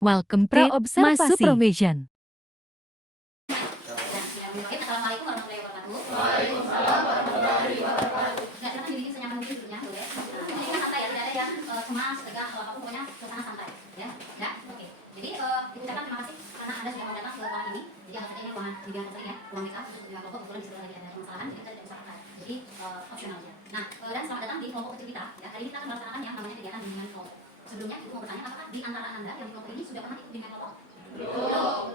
Welcome to Masuk Provision. Assalamualaikum warahmatullahi wabarakatuh. Waalaikumsalam warahmatullahi wabarakatuh. Nggak, silakan dibikin senyaman mungkin duduknya, boleh. Jadi kan santai ya, tidak ada yang cemas, tegang, atau apapun, pokoknya suasana santai, ya. Ya, oke. Jadi diucapkan terima kasih karena Anda sudah mau datang ke ruangan ini. Jadi anggap saja ini ruangan bimbingan konseling ya, ruang make up untuk lima kelompok. Kebetulan di sebelah lagi ada permasalahan, jadi kita tidak usahakan. Jadi opsional saja. Nah, dan selamat datang di kelompok kecil kita. Ya, hari ini kita akan melaksanakan yang namanya kegiatan bimbingan kelompok. Sebelumnya, ibu mau bertanya, apakah di antara Anda yang di kelompok ini sudah pernah ikut bimbingan kelompok?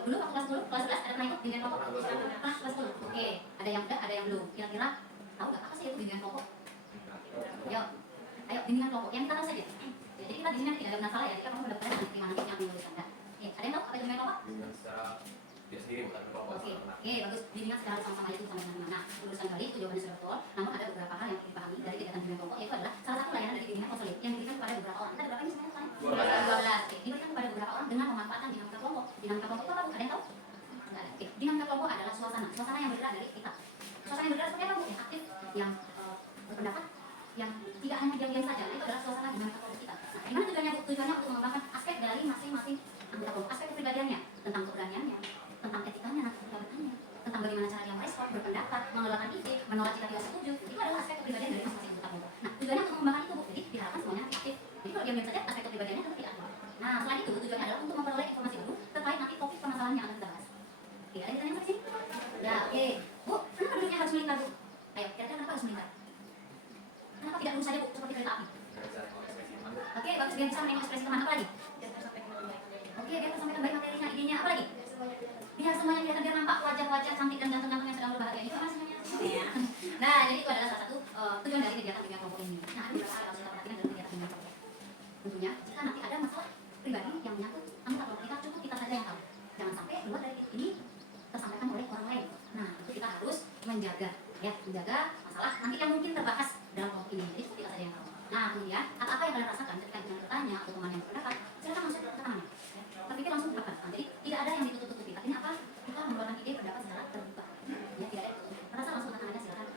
Dulu waktu kelas 10, kelas 11 ada pernah ikut bimbingan kelompok? Pernah kelas 10. Oke, ada yang udah, ada yang belum. Kira-kira tahu nggak apa sih itu bimbingan kelompok? Ayo bimbingan kelompok yang kita tahu saja. Ya, jadi kita di sini nanti tidak ada benar salah ya. Jika kamu mendapatkan nanti terima nanti yang menulis Anda. Oke, ada yang tahu apa itu bimbingan kelompok? Bimbingan secara dia sendiri bukan kelompok. Oke, bagus. Bimbingan secara sama-sama itu sama dengan mana? Lulusan kali itu jawabannya sudah betul. Namun ada beberapa hal yang perlu dipahami dari kegiatan bimbingan kelompok, yaitu adalah salah satu layanan dari bimbingan konseling yang diberikan kepada beberapa orang. Kita ada berapa ini sebenarnya? 12. Oke, diberikan kepada beberapa orang dengan memanfaatkan dinamika kelompok. Dinamika kelompok itu apa? Ada yang tahu? Enggak ada. Oke, dinamika kelompok adalah suasana yang bergerak dari kita. Suasana yang bergerak seperti apa? Yang aktif, yang berpendapat, yang tidak hanya diam-diam saja. Itu adalah suasana dinamika kelompok kita. Nah, gimana tujuannya? Tujuannya untuk mengembangkan aspek dari masing-masing anggota kelompok, aspek kepribadiannya, tentang keberaniannya, tentang etikanya, kedaulatannya, tentang bagaimana cara dia merespon, berpendapat, mengeluarkan ide, menolak jika tidak setuju. Itu adalah aspek kepribadian dari masing-masing anggota kelompok. Nah, tujuannya untuk mengembangkan itu, Bu. Jadi diharapkan semuanya aktif. Jadi kalau diam-diam saja, aspek kepribadiannya tentu tidak ada. Nah, selain itu tujuannya adalah untuk memperoleh informasi baru terkait nanti topik permasalahan yang akan kita bahas. Oke, ada yang tanya sampai sini? Ya, oke. Bu, kenapa duduknya harus melingkar, Bu? Ayo, kira-kira kenapa harus melingkar? Kenapa tidak lurus saja, Bu, seperti kereta api? Oke, bagus, biar bisa menengok ekspresi teman. Apa lagi? Oke, biar tersampaikan baik materinya, idenya. Apa lagi? Biar semuanya kelihatan, biar nampak wajah-wajah cantik dan ganteng-ganteng yang sedang berbahagia. Itu apa sebenarnya? Ya. Nah, jadi itu adalah salah satu tujuan dari kegiatan bimbingan kelompok ini. Nah, ada beberapa hal yang harus kita perhatikan dalam kegiatan bimbingan kelompok. Tentunya, jika nanti ada masalah pribadi yang menyangkut anggota kelompok kita, cukup kita saja yang tahu. Jangan sampai luar dari ini tersampaikan oleh orang lain. Nah, itu kita harus menjaga, ya, menjaga masalah nanti yang mungkin terbahas dalam kelompok ini. Jadi cukup kita saja yang tahu. Nah, kemudian apa yang kalian rasakan ketika kalian bertanya atau teman yang berpendapat, silakan masuk ke tangannya. Ya. Terpikir langsung ungkapkan. Nah, jadi tidak ada yang ditutup-tutupi. Artinya apa? Kita mengeluarkan ide pendapat secara terbuka. Ya, tidak ada yang ditutup. Rasa langsung ke tangannya, silakan.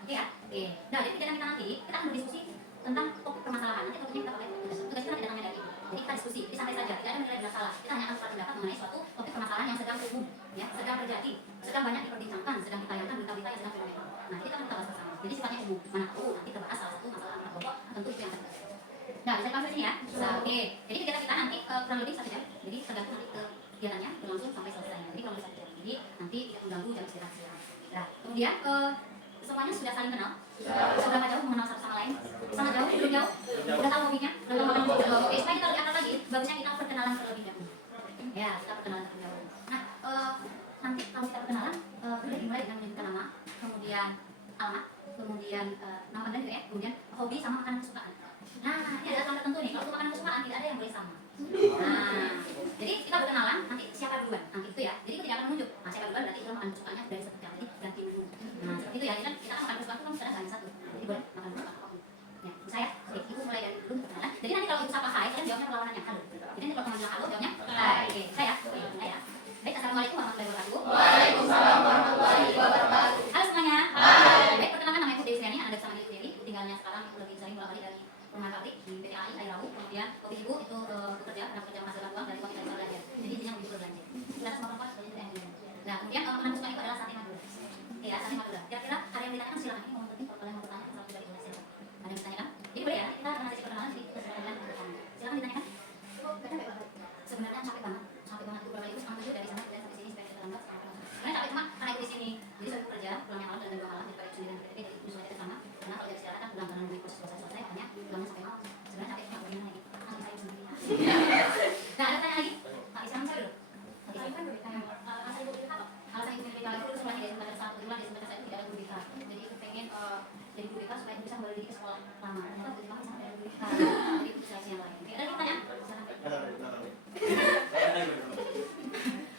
Oke ya? Oke. Nah, jadi kegiatan kita nanti, kita akan berdiskusi tentang topik permasalahan. Nanti topiknya kita pakai tugas. Tugas kita tidak namanya dari. Jadi kita diskusi, jadi santai saja. Tidak ada menilai benar salah. Kita hanya akan berpendapat mengenai suatu topik permasalahan yang sedang umum, ya, sedang terjadi, sedang banyak diperbincangkan, sedang ditayangkan berita-berita yang sedang fenomenal. Nah, kita akan bahas bersama. Jadi sifatnya umum. Mana tahu nanti terbahas salah satu masalah antar kelompok, tentu itu yang akan kita. Nah, bisa dipahami sini ya? Nah, oke. Jadi kegiatan kita nanti kurang lebih 1 jam. Jadi tergantung nanti kegiatannya berlangsung sampai selesai. Jadi kurang lebih 1 jam. Jadi nanti tidak mengganggu jam istirahat siang. Nah, kemudian semuanya sudah saling kenal. Seberapa jauh mengenal satu sama lain? Sangat jauh? Belum jauh? Udah tahu hobinya? Udah tahu makan juga? Oke, supaya kita lebih akrab lagi, bagusnya kita perkenalan terlebih dahulu. Ya, kita perkenalan terlebih dahulu. Nah, nanti kalau kita perkenalan, boleh dimulai dengan menyebutkan nama, kemudian alamat, kemudian nama Anda juga ya, kemudian hobi sama makanan kesukaan. Nah, ini ada aturan tertentu nih. Kalau untuk makanan kesukaan tidak ada yang boleh sama. Nah, jadi kita berkenalan, nanti siapa duluan, nanti itu ya. Jadi itu tidak akan menunjuk. Nah, siapa duluan berarti itu makanan kesukaannya dari seperti apa. Jadi ganti dulu. Nah, seperti itu ya. Jadi kan kita kan makan kesukaan itu kan sekarang hanya satu. Jadi boleh makan kesukaan apapun. Ya, saya, oke, ibu mulai dari dulu perkenalan. Jadi nanti kalau ibu sapa hai, kalian jawabnya perlawanannya halo. Jadi nanti kalau kamu bilang halo, jawabnya hai. Oke, saya. Baik, assalamualaikum warahmatullahi wabarakatuh. Waalaikumsalam warahmatullahi wabarakatuh. Halo semuanya. Hai. Baik, perkenalkan nama ibu Dewi Sriani, Anda bersama ibu Dewi. Tinggalnya sekarang lebih sering bolak balik dari rumah pabrik di PT AI Airau. Kemudian hobi ibu itu bekerja menghasilkan uang dari uang kita bisa belajar. Jadi intinya ibu berbelanja. Kita semua perempuan sebenarnya itu yang. Nah, kemudian makanan kesukaan itu adalah sate Madura. Ya, sate Madura. Kira-kira ada yang ditanyakan silakan. Ini mau penting kalau kalian mau bertanya satu dari boleh silakan. Ada yang ditanyakan? Jadi boleh ya, kita akan sesi perkenalan jadi terserah kalian untuk bertanya. Silakan ditanyakan. Sebenarnya capek banget. Capek banget itu berapa itu setengah 7 dari sana dan sampai sini supaya kita lambat sampai langsung. Sebenarnya capek cuma karena ibu di sini. Jadi saya bekerja pulangnya malam dan 2 malam jadi pada sendiri dan PTP jadi usulannya ke sana. Karena kalau jam istirahat kan bulan-bulan dari proses selesai hanya pulangnya sampai malam. Sebenarnya capek cuma bagaimana lagi. Nanti saya sendiri. Nah, ada tanya lagi? Pak Islam saya dulu. Oke, alasan ibu pilih apa? Alasan ibu pilih itu sebenarnya dari semester 1 dulu di semester 1 tidak ada guru BK. Jadi ibu pengen jadi guru BK supaya ibu bisa kembali ke sekolah lama. Ternyata begitu lama sampai ada guru BK. Jadi ibu bisa yang lain. Oke, ada yang tanya?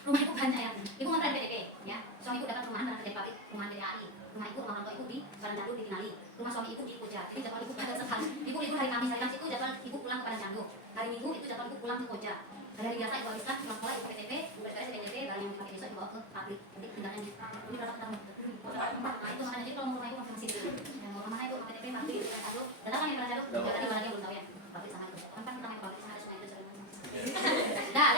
Rumah ibu banyak ya. Ibu ngontrak di PDP, ya. Suami ibu dapat rumahan karena kerja di pabrik, rumahan PDAI. Rumah ibu, rumah orang tua ibu di Padang Candu di Tinali. Rumah suami ibu di Koja. Jadi jadwal ibu padat sekali. Ibu libur hari Kamis itu jadwal ibu pulang ke Padang Candu. Hari Minggu itu jadwal ibu pulang ke Koja. Hari biasa ibu habiskan pulang sekolah ibu PTP, ibu beres PTP, barang yang dipakai besok dibawa ke pabrik. Jadi tinggalnya di ini berapa tahun? Nah, itu makanya jadi kalau mau rumah ibu masih situ. Yang mau rumah ibu PTP pabrik di Padang Candu. Datang yang Padang Candu, jalan di mana dia belum tahu ya. Pabrik sama itu. Kan namanya pabrik sama itu itu. Nah,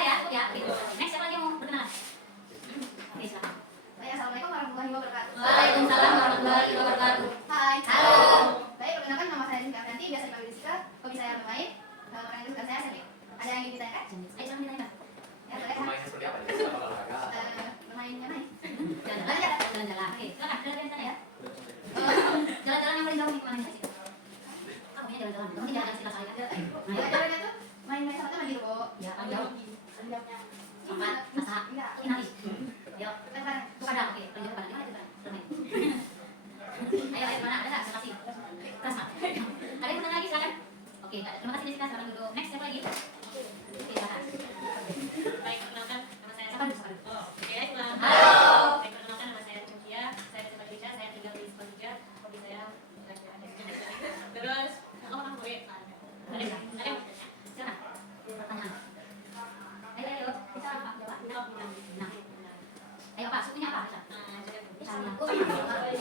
Apa lagi?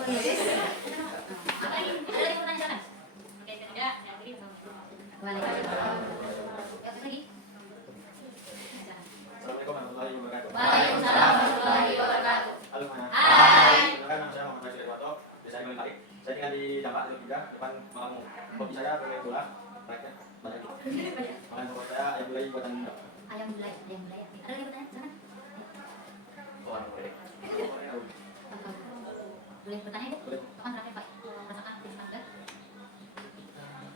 Ada lagi pertanyaan silakan. Oke, tidak. Yang ini sama. Waalaikumsalam. Yang lagi? Assalamualaikum warahmatullahi wabarakatuh. Waalaikumsalam warahmatullahi wabarakatuh. Halo semuanya. Hai. Perkenalkan nama saya Muhammad Fajri Dewanto. Desa Gunung Tarik. Saya tinggal di Dampak Teluk 3 depan Makamu. Hobi saya bermain bola. Praktek banyak gitu. Makanan favorit saya ayam gulai buatan bunda. Ayam gulai ya. Ada lagi pertanyaan? Silakan. Orang boleh. Boleh bertanya itu? Boleh. Kapan terakhir Pak merasakan sakit kanker?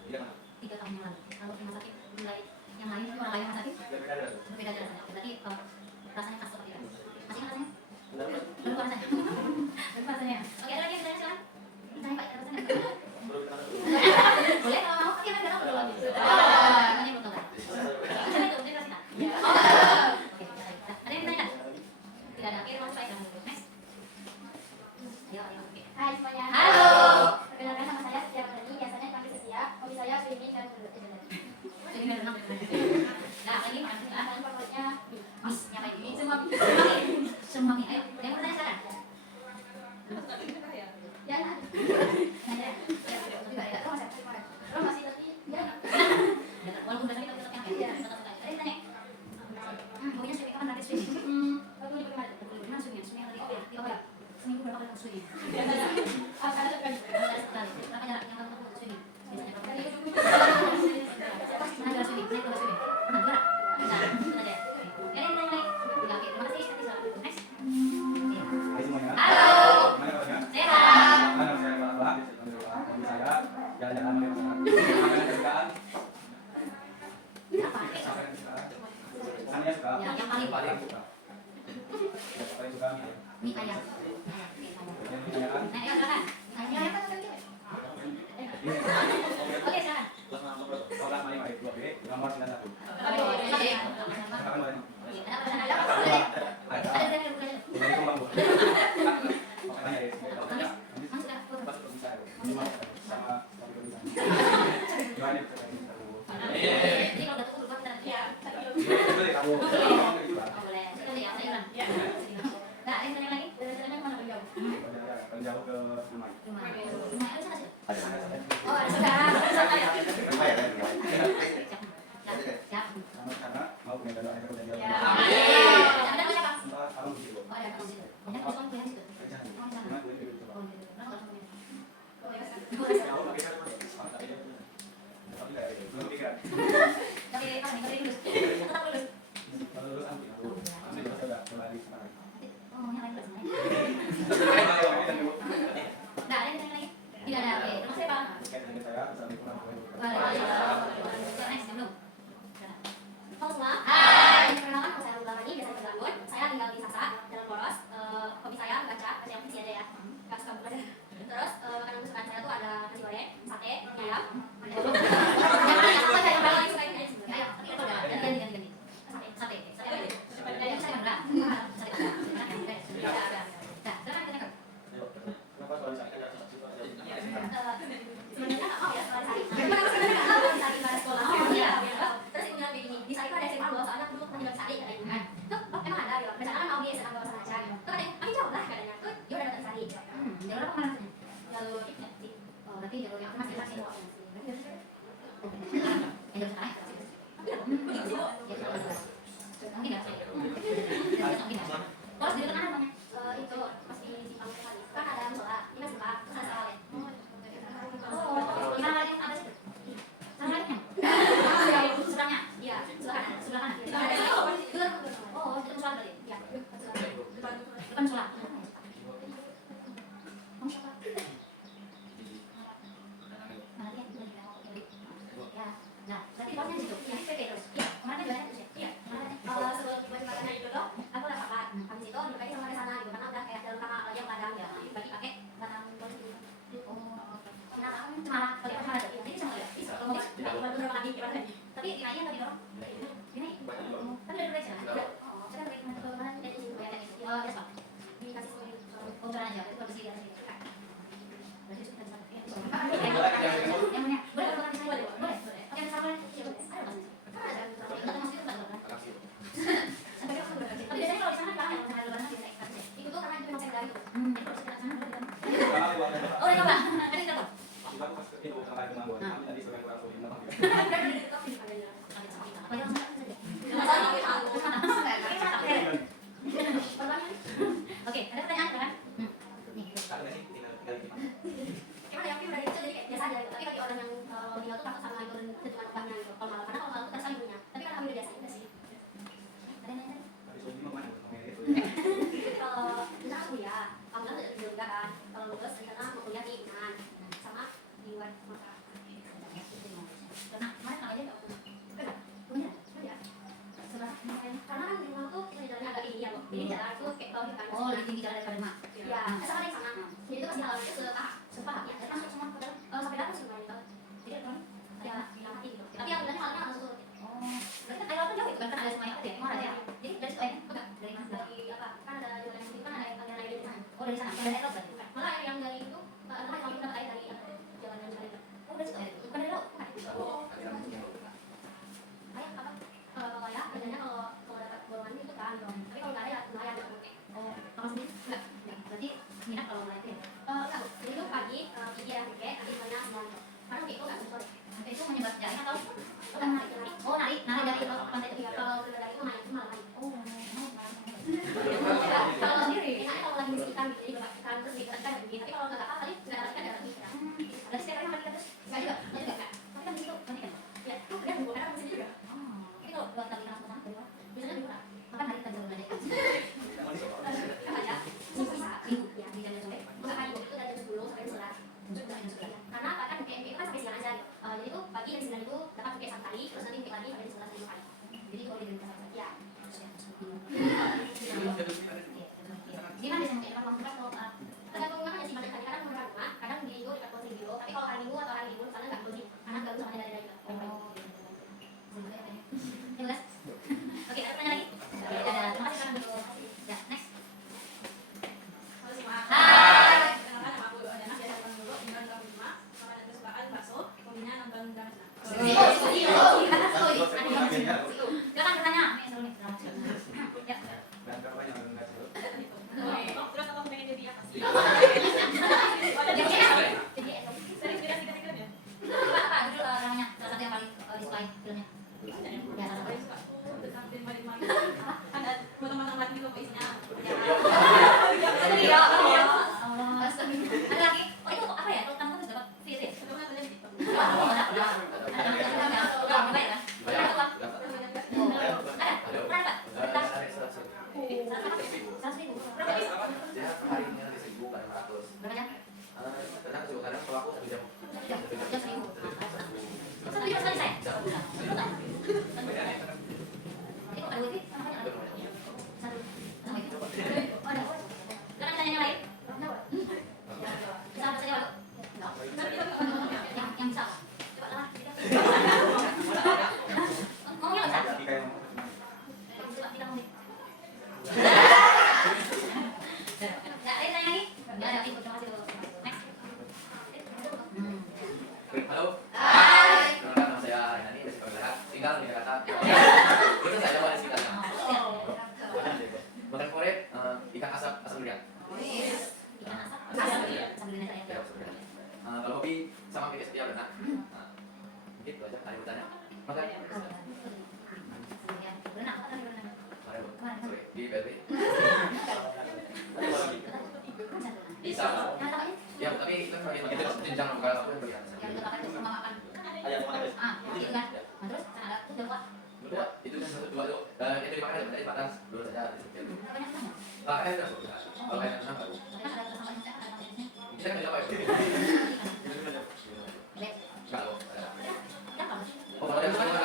Tidak mana? 3 tahun yang lalu. Kalau rumah sakit gulai yang lain itu orang lain rumah sakit Berbeda ada. berbeda rasanya. Berarti rasanya khas seperti itu. Masih ingat rasanya? Benar kan? Lupa rasanya. Lupa rasanya. Oke, ada lagi yang bertanya silakan. Bertanya Pak, ada rasanya? Perlu kita tahu. Boleh kalau mau, kita nggak tahu belum. Tanya belum tahu kan? Siapa itu? Dia kasih tak? Oke, ada yang bertanya? Tidak ada. Oke, langsung saya yang next. Ayo, oke. Hai semuanya. Halo. Perkenalkan nama saya Setia Putri, biasanya dipanggil Setia. Hobi saya swimming dan berjalan. Jadi berenang. Nah, lagi makan kita. Makanan favoritnya Mas, ngapain ini? semua mie. Semua mie. Ayo, yang bertanya silakan. Ya, nah. Nanya. Juga ada. Terus masih kemarin. Terus masih tapi ya. Walaupun dasarnya tapi tetap yang Iya. tetap suka. Ada yang tanya. Hobinya swimming kapan terakhir swimming? Aku lebih kemarin. Gimana swimming? Swimming hari apa ya? Tiga kali. Seminggu berapa kali kamu swimming? Akan ada kan. Ada sekali. Berapa jarak yang kamu tempuh swimming? Biasanya berapa kali? Dari itu Pernah juara swimming? Naik kelas swimming? Pernah juara? Nah, itu aja. Oke, yang lain. Oke, terima kasih. Nanti silakan. Next. Iya. Hai semuanya. Halo. Gimana kabarnya? Sehat. Nama saya Pak. Hobi saya jalan-jalan di masyarakat. Makanan kesukaan. Apa? Makanan kesukaan. Makanannya suka. Yang paling suka. Yang paling suka mie. mie ayam. Yang ditanyakan. Nah, ayo silakan. Tanya apa tadi? Oke, silakan. Program Mari Mari 2B nomor 91. Oke. Silakan boleh. Ada pertanyaan? Ada. Ada yang bukan? Ini tumbang Bu. Makanya ya. Mas sudah. Masuk ke bisa. Ini mau sama bisa. Gimana? Jadi kalau udah tutup berubah kita nanti. Boleh kamu. Oh, boleh. Boleh ya, saya ulang. Nah, ada yang tanya lagi? jalan-jalannya kemana beliau? Paling jauh ke rumah. Rumah. Rumah itu sana sih. Ada. Oh, ada saudara. Ada saudara ya? Siap. Karena mau punya dana akhir udah jalan. Ada punya apa? Kamu gitu. Oh, ada kamu situ. Banyak terus kamu punya situ. Oh, di sana. Cuma gue gitu coba. Oh, gitu. Nah, kalau kamu Jauh pakai kan cuma. Tapi kayak gitu. Belum pikir. tapi kamu nih, lulus. Tetap lulus. Kalau lulus ambil aku. Ambil terus udah kembali sekarang. Oh, yang lain kelas lain. Dulu. Nah, ada yang tanya lagi? Tidak ada. Oke, terima kasih, Pak. Kayak dari saya, assalamualaikum warahmatullahi wabarakatuh. Waalaikumsalam. Next, belum? Halo semua. Hai. Perkenalkan nama saya Rula Rani, biasa dipanggil Gun. Saya tinggal di Sasa, Jalan Poros. Hobi saya baca yang fiksi aja ya. Gak suka buku aja. Terus makanan kesukaan saya tuh ada nasi goreng, sate, mie ayam. Yang mana yang apa yang paling suka ini? Ayo, ganti. Sate. Sate apa itu? Dari saya enggak. Sate. Ada. Jadi di jalan itu kayak bawah kan. Oh, lebih tinggi jalan daripada rumah. Iya, sekarang yang sana. Jadi itu pasti halalnya sepaham ya. Dan masuk semua ke dalam sampai dalam sih lumayan banget. Jadi kan ya dilewati gitu. Tapi yang bilangnya halalnya langsung turun. Oh, berarti kan air laut kan jauh itu kan ada semuanya ada ya, Muara ya. Jadi dari situ airnya enggak dari mana? Dari apa? Kan ada jalan yang kan ada aliran air dari sana. Oh, dari sana. Dari air laut berarti. Malah yang dari itu adalah yang kita dapat air dari jalan yang sana itu. Oh, dari situ air itu. Bukan dari laut. Bukan. Kayak apa? Kalau ya kerjanya kalau dapat golongan itu kan. Tapi kalau nggak ada ya nelayan gitu. Oh, apa sendiri? Enggak. Berarti minat kalau mulai itu ya. Enggak, jadi itu pagi gigi yang pakai nanti semuanya sembilan. Karena itu nggak sore. Sampai itu menyebab jaring atau Bukan narik narik. oh, narik dari pantai itu. Iya, kalau sudah dari itu naik itu malah naik. Oh, Kalau sendiri, enaknya kalau lagi ngisi ikan gitu, jadi dapat ikan terus diikan kan begini. Tapi kalau nggak apa kali nggak dapat ikan nggak dapat ikan. berarti setiap hari makan ikan terus? Nggak juga, Enggak. Tapi kan di situ banyak kan? ya itu kan bukan ada sendiri juga. Oh, tapi kalau buat kali langsung sana keluar, Biasanya juga makan hari kan sebelum ikan. kan ada minggu bisa Minggu ya di jalan sore. nggak kan itu dari jam 10 sampai jam 11. Karena apa kan PMP itu kan sampai siang aja. Jadi tuh pagi jam 9 itu dapat pakai satu kali, terus nanti pakai lagi sampai jam 11 lima kali. Jadi kalau di sana Ya, gimana sih mungkin kalau kita kalau tergantung namanya sih banyak kadang beberapa rumah, kadang di minggu dapat konser video. Tapi kalau hari minggu atau hari libur karena nggak perlu karena nggak usah ada dari jelas. Oke, ada pertanyaan lagi? Ada. Terima kasih kan dulu. Ya, next. Hai. Kenalkan nama aku Dana, biasa dipanggil dulu. Tinggal di rumah. Sama dan kesukaan bakso. Hobinya nonton drama. Silakan bertanya. Nih, seru nih. Ya. Dan berapa yang enggak sih? Terus apa pengen jadi apa sih? Jadi Sering bilang tiga-tiga ya? coba apa dulu namanya? Salah satu yang paling disukai filmnya. Ya, salah Paling satu. suka deketin balik-balik. Kan ada potong-potong lagi gitu isinya. Ya. Allah. Ada lagi? Oh, itu apa ya? Kalau kamu tuh dapat free ya? Itu kan ada di TikTok. Oh, ada. Ada bayar kan? Ada uang. Ada. Pernah dapat? Bentar. 100.000. Berapa bisa? Hari ini nanti 1.000 kan 500. Berapa jam? Kadang juga kadang kalau aku 1 jam. Jam 1.000. Satu jam selesai. Betul tak? Itu ada wifi sama banyak lagi. Satu. Sama wifi. Oh, ada. Silakan tanya yang lain. Bisa apa saja, Pak? Yang bisa. Coba lah. Ngomongnya nggak bisa? Jadi kayak Coba kita ngomong. Nggak ada yang tanya lagi? Nggak ada. Terima kasih dulu. Next. Halo. Hai. Kenalkan nama saya Renani dari Sekolah tinggal di Jakarta. Itu saya coba di sekitarnya. Makan sore ikan asap durian. Ikan asap. Asap ya? Sambil nanya Ya, saya. asap durian. Kalau hobi sama PDS ya benar. Gitu aja. Ada yang bertanya? Makan. Berenang, apa tadi berenang? Kemarin sore di BLB. Bisa. Yang namanya? Ya, tapi itu kan bagian itu jenjang kalau aku yang bagian. Yang itu kakak itu sama makan. ayam mana guys? Ah, itu kan. Nah, terus ada tuh udah kuat. Dua, itu kan satu dua tuh. Itu dimakan aja, tadi makan dulu saja. Banyak sama. Kalau kayak itu kalau kayak itu baru. Tapi kan ada kesamaan saya, ada jenisnya. Kita kan coba itu. Lek. Enggak loh. Ya, kalau sih. Oh, kalau yang sama enggak.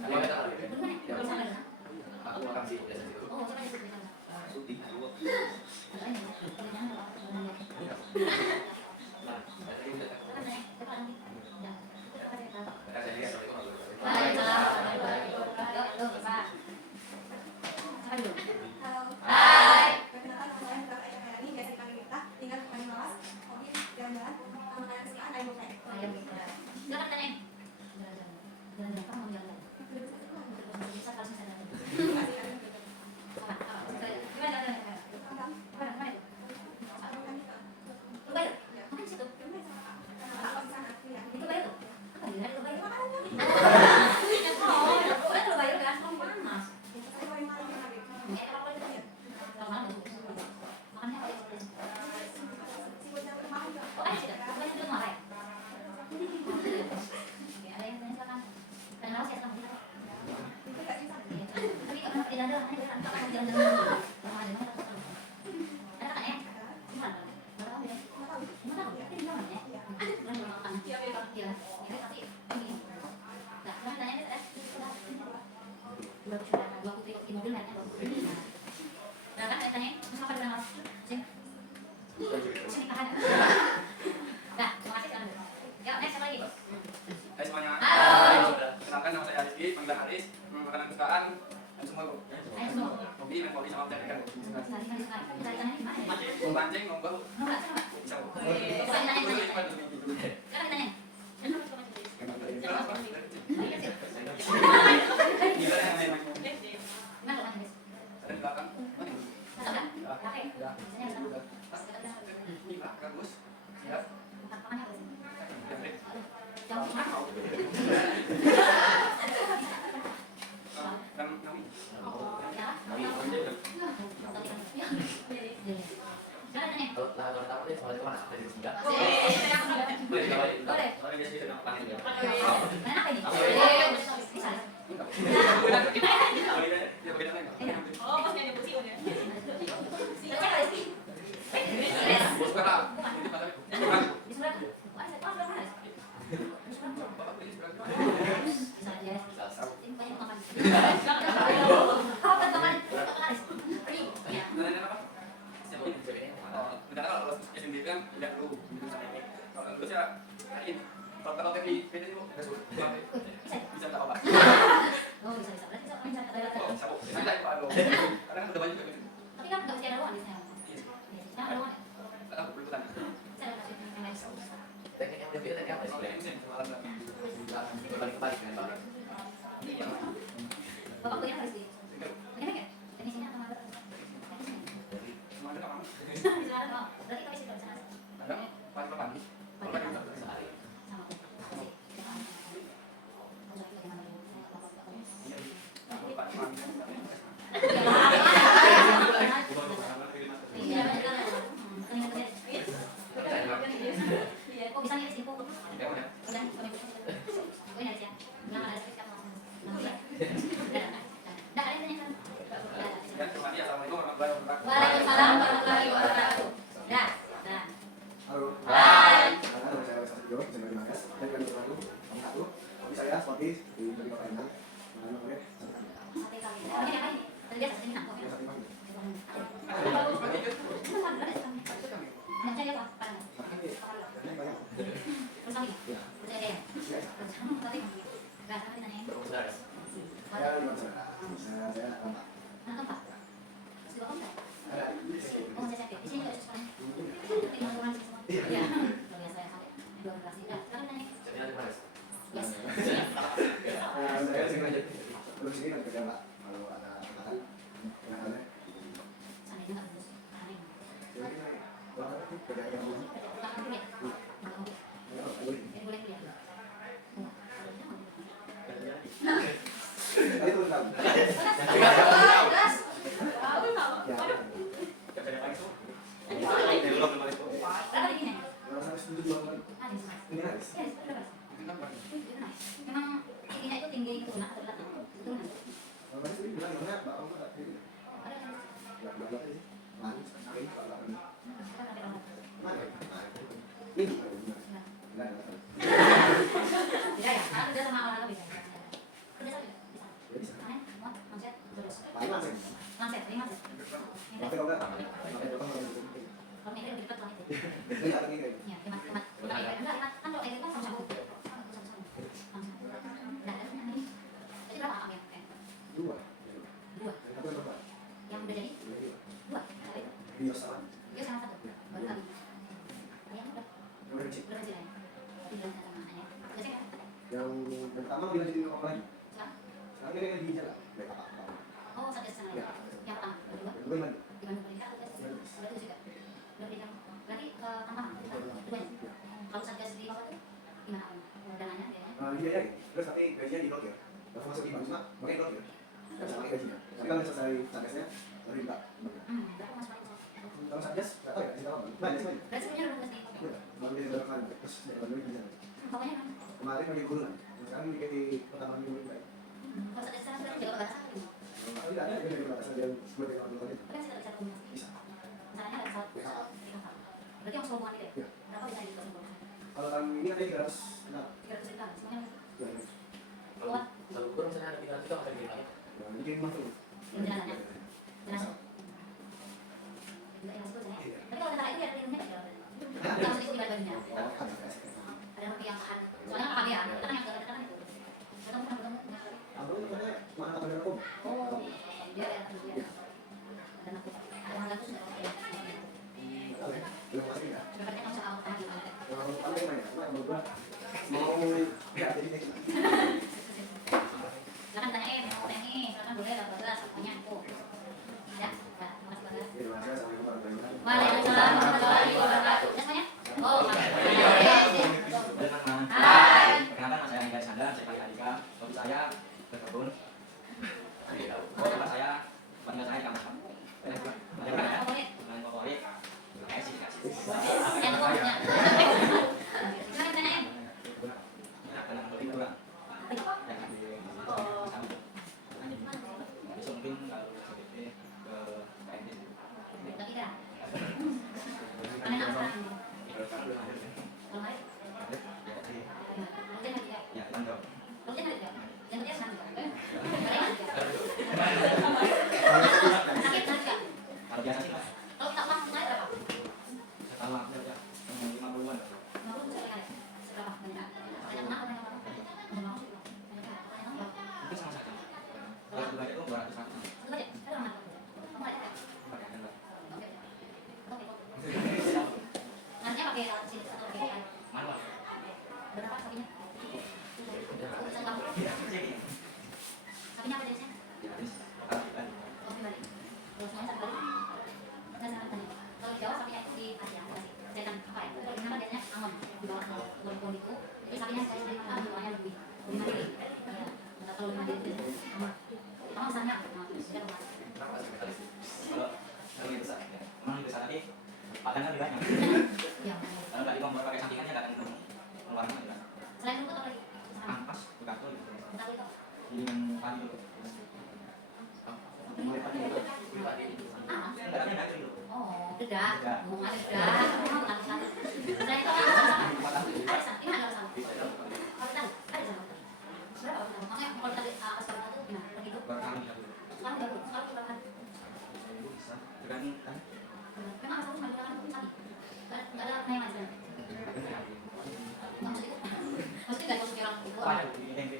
Kalau kita Bener, ya, bisa nggak sana? aku makan sih biasa gitu. Oh, coba deh, coba. Suti. Ada ini, jangan lupa berenang ya. Nah, tadi udah. Coba tanya, coba nanti. Ya. Kasih dia Assalamualaikum. Waalaikumsalam. Yuk, yuk, Pak. Siapa dulu? Halo. Hai. Perkenalkan nama saya Mbak Aisha Khairani, biasa dipanggil Mita. Tinggal di Banyumas. Hobi jalan-jalan. Makanan kesukaan ayam geprek. Ayam geprek. Silakan tanyain. Jalan-jalan. Jalan-jalan, kamu mau jalan-jalan? Bisa kalau misalnya jalan. Apa? Gimana jalan-jalan? Gimana itu? Lu bayar? Makan di situ. Itu bayar tuh? Apa ya? Itu bayar? Oh, udah kalau bayar kan kamu panas. Ya, kalau boleh bayar. Kalau malam bagus. Makannya apa ya? Oh, ada sih, bukan itu marah ya? Oke, ada yang tanya silakan. Tanya lawas ya, sama kita. Tapi kalau nggak jalan-jalan, ayo kita mau jalan-jalan dulu. Kalau ada nomor satu. Ada kakak ya? Gimana? Nggak tahu ya? Nggak tahu, tapi di mana ya? Bukan di makan. Iya, ya, tapi ini. Nah, kami tanya deh, dua putri di mobil lainnya dua putri. hobi main volley sama mencari ikan. Sekali tanya di mana ya? Mau pancing, mau bau. Enggak, coba. Bisa. Coba ditanya. Sekarang ditanya. Kenapa? Gila yang main. Gimana kalau main? Ada di belakang. Masuk kan? Oke. Biasanya di sana. Di belakang, Gus. Siap. Tantangannya apa sih? Jauh. Kan kami. Ya. Sekarang tanya. Kalau tahu deh soal itu mana? Dari Sunda. Boleh. Soalnya dia sih dengan panen ya. Main apa ini? Bisa. Ya beda nih. Oh, pas nyanyi musik udah. Baca nggak sih? Bos berapa? Di surat. Wah, saya tahu berapa hari. Bisa aja. Ini banyak makan. Apa teman? Ya. Rencana kalau SMB kan tidak perlu sama ini. Kalau dulu saya kain. Kalau di PT itu nggak sulit. Bisa tak apa? Oh, bisa. Berarti bisa Oh, sabu. Bisa itu aduh. Karena kan udah banyak juga. tapi kan nggak mesti ada ruang di sana. Sekarang ada ruang ya? Aku perlu tanya. Saya ada kasih yang lain. Teknik yang udah teknik apa Kalau sih? ini semalam Berbalik kebalik kan balik. Bapak punya harus di. Punya nggak? Teknisinya atau mana? Teknisinya. Kemarin kapan? Sekarang mau. Berarti kami sudah sana. Ada pagi pagi. Kalau kan bisa sehari. Sama. Aku pagi pagi. Iya, benar. Kok bisa nih sih kok? Ya udah. Udah, gue nyari ya. Nggak ada sih kamu. Dah, ada yang tanya kan? Ya, terima kasih. Assalamualaikum warahmatullahi wabarakatuh. Waalaikumsalam warahmatullahi wabarakatuh. Dah, dah. Halo. Hai. Nama saya Satrio, bisa dari Magas. Dan kami baru nomor 1. Hobi saya sportif di Bali Renang. Namanya Sate kami. Ini apa ini? Tadi biasa sini nak. Biasa dipanggil. Yang saya apa? Parang. Makan ya. Banyak banyak. Terus lagi? Terus ada ya? Terus tadi. Enggak, tadi nanya. Saudara. Saya lima saudara. Saya empat. Anak keempat. Terus dua enggak? Ada di sini. Oh, saya siapin. Di sini juga sekolahnya. Tinggal turun sini semua. Iya. Luar biasa ya, sampai dua generasi. Dah, sekarang nanya. Jadi nanti mana? Yes. Saya sini aja. Terus sini nanti kerja Pak. Kalau ada angkatan. Kenangannya. Sana juga terus. Aneh. Jadi kalau kerja yang dulu. Belakang dulu ya? Belakang dulu. Boleh. Boleh dulu ya? Tadi turun lagi. Terus. Ya. Kerjanya paling tuh. Ini belum kemarin tuh. Berapa ini? Kalau saya setuju dua kali. Ada di sana. Ini habis. Ya, di sana. Memang tingginya itu tinggi itu nak terletak itu nak. Kalau tadi sih bilang mana Mbak Om nggak gitu. Ada kan? Nggak bilang apa sih. Manis. Saking Pak Mbak Om. Kita sampai orang. Mana? Ini. Enggak. Tidak ya? Aku kerja sama orang lebih. Kerja sama bisa. Ya bisa. Mana? Mau? Manset? Terus. Paling langsung. Manset, ini manset. Tapi kalau enggak, makanya orang orang itu. Kalau ini lebih cepat lah itu. Ini ada ini kayak. Ya, kemat. Enggak, kan kalau air kan sama-sama. Nah, ini. Jadi berapa am ya? Dua. Dua. Satu yang berapa? Yang udah jadi? Dua. Apa itu? Bios sama. Dia sama satu. Baru kali. Ya, udah. Yang udah kecil. Udah kecil ya. Bilang sama anaknya. Udah cek ya? Yang pertama dilanjutin ke orang lagi. Sekarang? Sekarang ini lagi di jalan. Baik apa? Oh, satgas sana ya. Yang pertama, kedua. Yang kedua gimana? Di Bandung Pendidikan atau Satgas? Berarti juga. Berarti yang berarti tambahan dua. Kalau satgas di bawah itu gimana om? Dananya biayanya? Dibayar. Terus tapi gajinya di blokir. Kalau masuk di bank cuma makanya blokir. Nggak bisa pakai gajinya. Tapi kalau udah selesai satgasnya baru minta. Berapa mas paling? Kalau satgas nggak tahu ya. Kita tahu. Banyak sih. Berarti sebenarnya udah tugas di Iya. Baru dia baru kemarin. Terus baru di jalan. bawahnya kan? Kemarin lagi gulungan. Sekarang di pertama minggu baik. Kalau satgas sana berarti jaga batasan gitu. Tidak ada yang dari batasan yang buat yang kalau tadi. Tapi kan saya bisa kombinasi. Bisa. Misalnya ada pesawat di kapal. Berarti yang sehubungan itu ya? Iya. Berapa bisa dikasih? Kalau tahun ini ada 300. Nah, 300 juta, semuanya ya. keluar. Satu kurang misalnya ada 300 juga akan gimana? Bikin masuk. Jenazahnya. Jenazah. Enggak yang masuk jenazah. Tapi kalau tentara itu ya ilmunya nggak jalan. Nggak mesti tinggal bajunya. Ada yang yang tahan. Soalnya kan ya, kita kan yang dekat-dekat itu. Kita pernah ketemu. Abang namanya mana apa dari aku? Oh, dia ya, dia. dan aku ada hal itu sudah oke. Belum masuk ya. Sebenarnya kamu sama tadi Kalau paling main, menurut gua mau ya jadi next. silakan tanya mau tanya silakan boleh lah bagas pokoknya aku ya makasih banget. Terima kasih. Assalamualaikum warahmatullahi wabarakatuh. Waalaikumsalam warahmatullahi wabarakatuh. Ya semuanya? Oh, makasih. Hai. Perkenalkan nama saya Hendra Sandra, saya Kali Adika. Hobi saya berkebun. Tempat saya, bangga saya di kampus. Main favorit, kasih. Yang pokoknya. Silakan tanya. Karena beli kurang. Besok mungkin kalau CPT ke KMD. Lagi kan? Aneh apa? Kalau hari? Kerja nggak? Ya, lanjut. Kerja nggak? Yang kerja senang nggak? Sakit nggak? Kalau biasa sih, Mas. Kalau tak langsung naik berapa? Kalau aku kerja 50-an. 50 sekali. Seberapa banyak? Banyak kenapa? Banyak apa? Banyak apa? Mungkin sama saja. Kalau sudah itu 200 an. Itu aja. Sekarang mana? Kamu aja kan? Pakai handle. Oke. Oke. Nantinya pakai alat sini atau pakai alat? Manual. Berapa sapinya? Urusan kamu. Sapinya apa jenisnya? Ya, ini kalau kita Oh, pribadi. Kalau semuanya satu kali? Nggak sama tadi. Kalau di Jawa sapinya itu di Asia, dikasih. Saya kan apa ya? Kalau di sana biasanya angon di bawah pohon itu. Jadi sapinya saya sering makan jumlahnya lebih mandiri. Iya. Nggak terlalu mandiri. Sama besarnya. Nah, terus dia luas. Kenapa sih metalis? kalau lebih besar, ya. Memang lebih besar tapi pakannya lebih banyak. Iya. Kalau nggak dikompor pakai sampingannya nggak akan pengeluaran lebih banyak. Selain rumput apa lagi? Ampas, bekas gitu. Bentar itu. Jadi dengan padi dulu. Mulai padi dulu. Pribadi. Ah, Darahnya nggak kering dulu. oh, dedak. Bunga dedak. Oh, bukan sana. Selain itu ada sama. Ada sama. Gimana ada sama? Kalau tahu, ada sama. Berapa? Maksudnya kalau tadi aspal itu gimana? Begitu. Berkali dulu. Sekarang 30. Sekarang berapa? Seminggu bisa. Tergantung kan. Memang asal cuma digunakan untuk sapi. Nggak ada penayangan sebenarnya. Nggak maksud itu. Maksudnya nggak masuk orang itu. Banyak di tempe.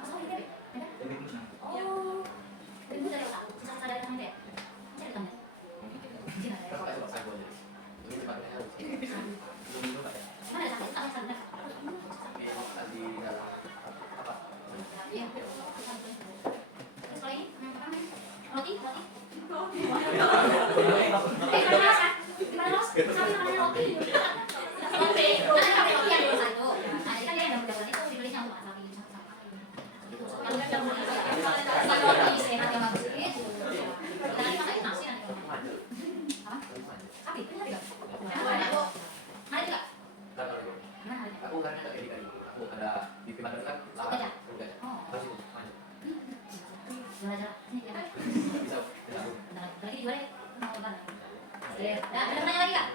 Asal ini deh. Tempe itu senang. Oh. Itu dari otak. Sisa dari tangan deh. Cari tangan. Cina deh. Kenapa nggak coba saya buat jadi? Ini tempatnya harus. Belum itu Pak. Mana ada sakit? Apa yang sadar? Ini tadi dalam apa? Iya. Terus kalau ini, apa namanya? Roti, roti. Gimana Mas? Gimana Mas? Sapi namanya roti. Roti. Ada sapi roti yang di luar itu. Nah, jadi kan dia yang dalam itu dibelinya untuk sapi. Yang dalam roti sehat yang bagus gitu. Kita nanti makan nasi nanti. Apa? Sapi, itu hari nggak? Hari juga? Nggak tahu dulu. Mana hari? Aku kan nggak kayak di aku ada di Pimandu kan Gajah? Gajah. Oh. Masih maju. Jalan-jalan. Ini kan. Bisa. Bisa. Bentar lagi dijual ya. Mau lebaran. Oke. Nah, ada pertanyaan lagi nggak?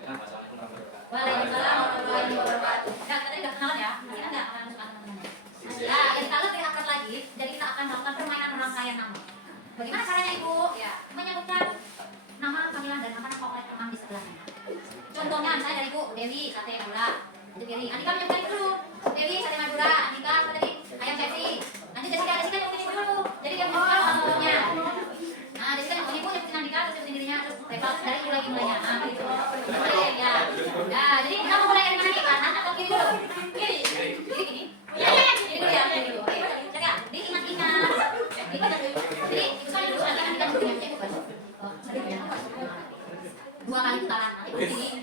Kenapa? Assalamualaikum warahmatullahi wabarakatuh. Waalaikumsalam warahmatullahi wabarakatuh. Nah, kita tadi udah kenalan ya. Kita nggak akan masuk teman-temannya. Ya, jadi kita lebih akrab lagi. Jadi kita akan melakukan permainan rangkaian nama. Bagaimana caranya Ibu? Ya, menyebutkan nama panggilan dan makanan favorit teman di sebelahnya. Contohnya, misalnya dari Ibu, Dewi, sate Madura. Lanjut Dewi. Andika menyebutkan itu dulu. Dewi, sate Madura. Andika, apa tadi? Ayam Chelsea. Lanjut Jessica, Jessica nyebutin Ibu dulu. Jadi dia menyebutkan contohnya. Nah, Jessica nyebutin Ibu, nyebutin Andika, terus nyebutin dirinya, terus level dari Ibu lagi mulainya. Nah, gitu. Mulai ya. Nah, jadi kita mau mulai dari mana nih, kanan atau kiri dulu? Kiri. Kiri gini. Iya, kiri dulu ya, kiri dulu. Oke. Jaga, diingat-ingat. Jadi, itu kan dulu nanti kan kita nyebutin Ibu kan. Oh, sorry ya. 2 kali putaran. Nanti di sini.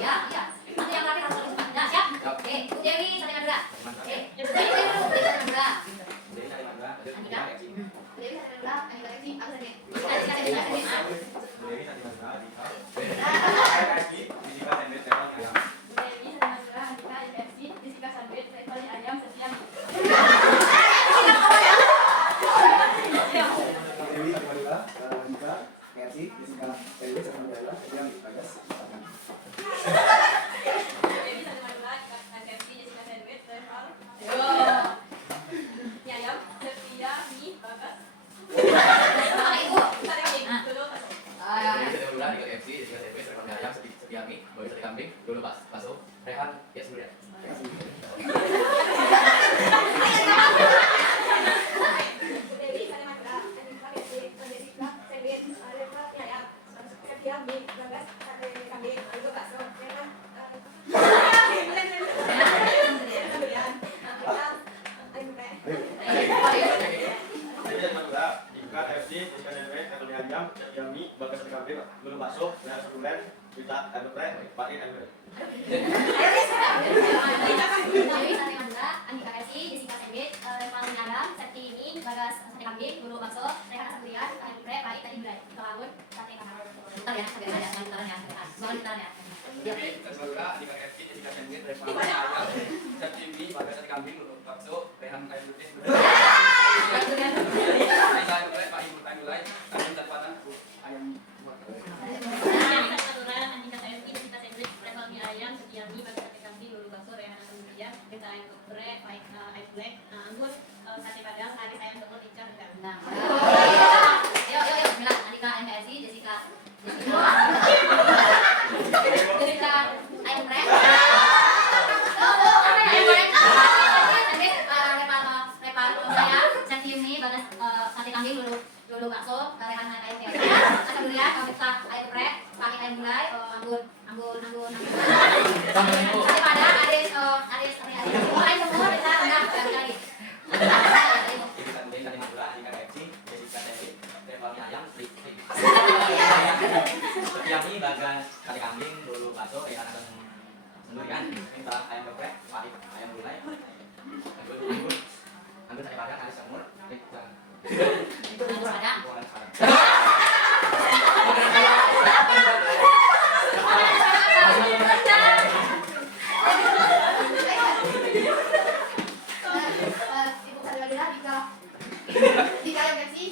Ya, ya. Nanti yang terakhir harus lebih cepat. Nah, siap? Oke, Bu Dewi, sate Madura. Oke. Dewi dulu, Dewi sate Madura. Jadi dari Madura, ada Andika. tiga reaksi. Dewi sate Madura, Andika Dewi, aku sate. Andika Dewi, Andika Dewi. Dewi tadi Madura, Andika. Reaksi, Jessica sandwich level ayam. Dewi, Sate Madura, Andika, IFC, Jessica Sandwich, level ayam, setiap. Dewi, Madura, Andika, Mercy, Jessica, Dewi, sama Dela, yang Bagas. Dewi, Sate Madura, IFC, Jessica Sandwich, level mie ayam, Sepia, mie, bagas. Sama Ibu. Sate kambing, dulu. Jadi saya ulang di KFC, jika saya beli serba ayam, setia mie, bawa sate kambing, dulu bakso, Rehan, ya sendirian. Dewi, Sate Madura, Andika, IFC, Bukan FC, Jessica Sendwe, Anthony Ajam, Yami, Bagas Sate Kambing, Lulu Bakso, Rehan Sebulan, Wita, Andre, Pak Andre. Dewi Sate Madura, Andika Esi, Jessica Sendwe, Revalina Adam, Septi ini, Bagas Sate Kambing, Lulu Bakso, Rehan Sebulan, Andre, Pak Andre. Kelangun, Sate Kambing. Bentar ya, sampai ada yang bentar ya. Mohon bentar ya. Dewi Madura, Andika Esi, Jessica Sendwe, Revalina Ayam, Septi ini, Bagas Sate Kambing, Lulu Bakso, Rehan Ayam Putih. Sate Padang, Aris Ayam Tunggu, Tica, Rendang. Nah, yuk, Bismillah. Andika MPSI, Jessica ayam prek. Ayam goreng. Repal saya, Septi ini, Bagas Sate Kambing, Lulu Bakso, Rehan ayam teri. Alhamdulillah, Kamita ayam prek, pakai ayam gulai, anggun. Sate Padang, Aris, ayam semua, kita rendah, kali. Dewi Sate Madura, Andika FC, Jessica Sendwe, Revalina Ayam, Yami, Bagas Sate Kambing, Lulu Bakso, Rehan Sendurian, Minta ayam geprek, Pahit ayam gulai, anggun Sate Padang, Aris Semur, Padang. Tica ayam Pepsi.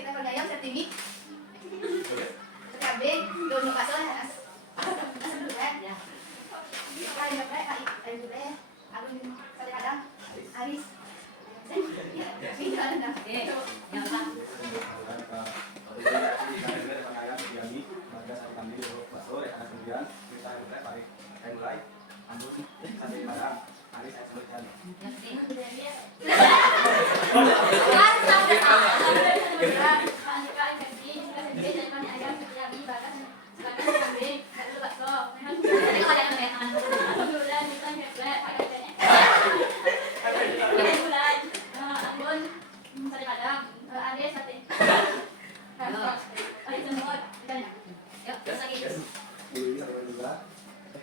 Repal ayam, Septi ini. Kambing, Lulu Bakso, ayam geprek, ayam gulai, anggun Sate Padang, Aris. Tica Rendang. Oke, yang apa? Yami, Bagas Sate Kambing, Lulu Bakso, Rehan Sebulan, Wita, Andre, Pak Andre, Anggun Sate Padang, Aris Ayam Sebulan. Yang penting.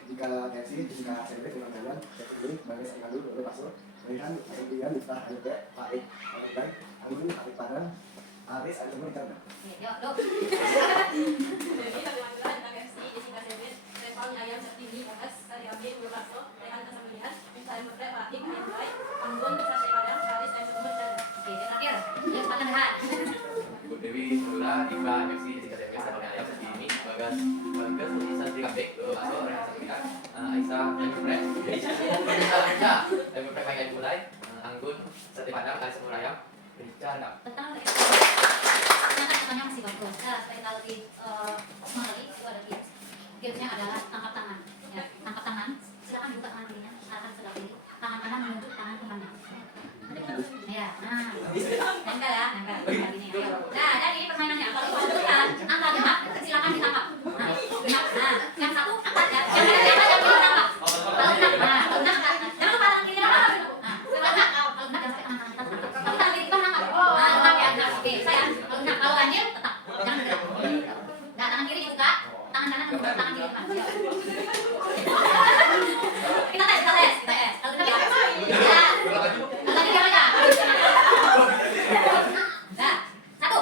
Jika KFC, jika SMP, dengan jalan, ini Bagas Sate Kambing, Lulu Bakso, Rehan Sebulan, Wita, Andre, Pak Andre, Anggun Sate Padang, Aris Ayam semua, Tica. Yuk. Dewi Sate Madura, Andika FC, Jessica Sendwe, Revalina Ayam, Septi ini, Bagas Sate Kambing, Lulu Bakso, Rehan Sebulan, Minta ayam geprek, Pak Andre, Anggun Sate Padang, Aris Ayam semua, Oke, yang terakhir. Yang paling dekat. Ibu Dewi Madura, Andika FC, Jessica Sendwe, Revalina Ayam, Septi ini, Bagas Sate Kambing, Lulu Bakso, Rehan Sebulan, Aisyah ayam geprek, ayam geprek pakai ayam gulai, anggun Sate Padang, Aris Semur ayam, Tica, Rendang. Tentang ternyata temannya masih bagus. Nah, supaya kita lebih semangat itu ada tips. Tipsnya adalah tangkap tangan. Ya, tangkap tangan. Silakan buka tangan kirinya, arahkan sebelah kiri. Tangan kanan menunjuk tangan temannya. Ya, nah, nempel ya, nempel. Kayak gini ya. Nah, jadi permainannya kalau dibutuhkan angka genap, silakan ditangkap. Nah, genap. Nah, yang satu angkat ya. Yang kiri tangkap. Kalau genap, kalau genap, jangan lupa tangan kiri tangkap. Nah, kalau genap jangan sampai tangan kanan tangkap. Tapi tangan kiri kita tangkap. Nah, genap ya, genap. Oke, saya kalau genap, kalau ganjil tetap jangan gerak. Nah, tangan kiri dibuka, tangan kanan membuka tangan kiri depan. Kita tes. Kalau genap ya. Ya. Kalau tiga aja. Nah, satu.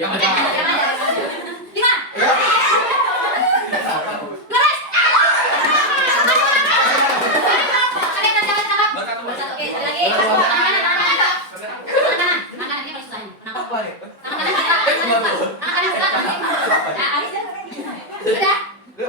Yang Oke, ada. yang ada. 5. Ya. 12. Ada yang tercatat apa? Baca tuh. Baca, oke, sekali lagi. Tangan kanan, tangan kanan. Tangan kanan. Tangan kanan ini paling susah nih. Kenapa? Apa nih? Tangan kanan buka. Tangan kanan buka. Ya, habis. Sudah. 8.